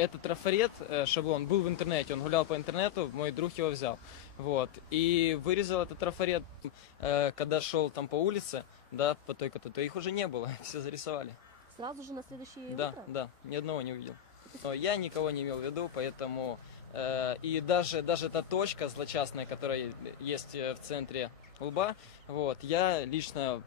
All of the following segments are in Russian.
этот трафарет, э, шаблон, был в интернете, он гулял по интернету, мой друг его взял. Вот. И вырезал этот трафарет, э, когда шел там по улице, да, по той, то, то их уже не было, все зарисовали. Сразу же на следующее Да, утро? да, ни одного не увидел. Но я никого не имел в виду, поэтому э, и даже даже та точка злочастная, которая есть в центре лба, вот, я лично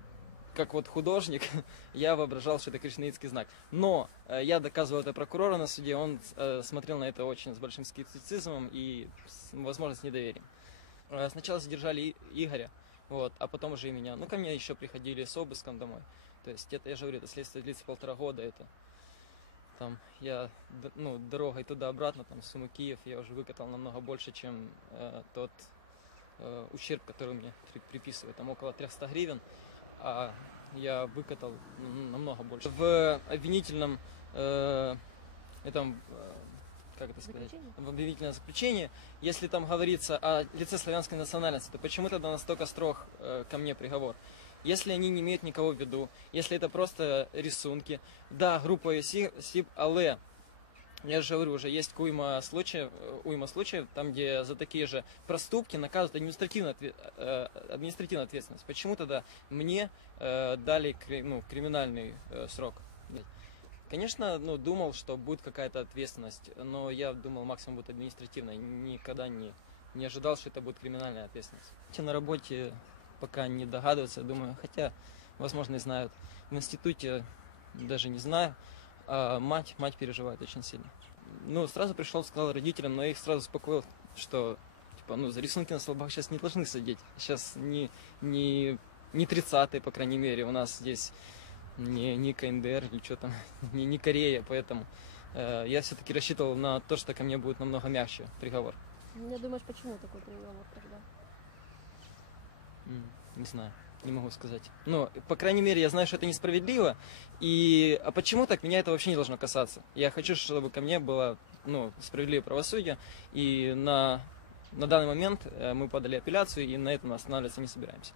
как вот художник, я воображал, что это кришнаитский знак. Но э, я доказывал это прокурору на суде, он э, смотрел на это очень с большим скептицизмом и, возможно, с недоверием. Э, сначала задержали Игоря, вот, а потом уже и меня. Ну, ко мне еще приходили с обыском домой. То есть это, я же говорю, это следствие длится полтора года, это там я, ну, дорогой туда-обратно, там, Сумы Киев, я уже выкатал намного больше, чем э, тот э, ущерб, который мне при- приписывают, там около 300 гривен, а я выкатал намного больше. В обвинительном э, этом, э, как это сказать, Заключение? в обвинительном заключении, если там говорится о лице славянской национальности, то почему тогда настолько строг э, ко мне приговор? Если они не имеют никого в виду, если это просто рисунки, да, группа СИП, але я же говорю, уже есть уйма случаев, э, уйма случаев, там, где за такие же проступки наказывают административную, э, административную ответственность. Почему тогда мне э, дали ну, криминальный срок? Конечно, ну, думал, что будет какая-то ответственность, но я думал, максимум будет административная. Никогда не, не ожидал, что это будет криминальная ответственность. На работе пока не догадываются, думаю, хотя, возможно, и знают. В институте даже не знаю. А мать, мать переживает очень сильно. Ну, сразу пришел, сказал родителям, но я их сразу успокоил, что типа, ну, за рисунки на столбах сейчас не должны сидеть. Сейчас не, не, не 30-е, по крайней мере, у нас здесь не, не КНДР или что там, не, не Корея, поэтому э, я все-таки рассчитывал на то, что ко мне будет намного мягче приговор. Не думаешь, почему такой приговор тогда? Не знаю, не могу сказать. Ну, по крайней мере, я знаю, что это несправедливо. И а почему так меня это вообще не должно касаться? Я хочу, чтобы ко мне было ну, справедливое правосудие. И на, на данный момент э, мы подали апелляцию, и на этом останавливаться не собираемся.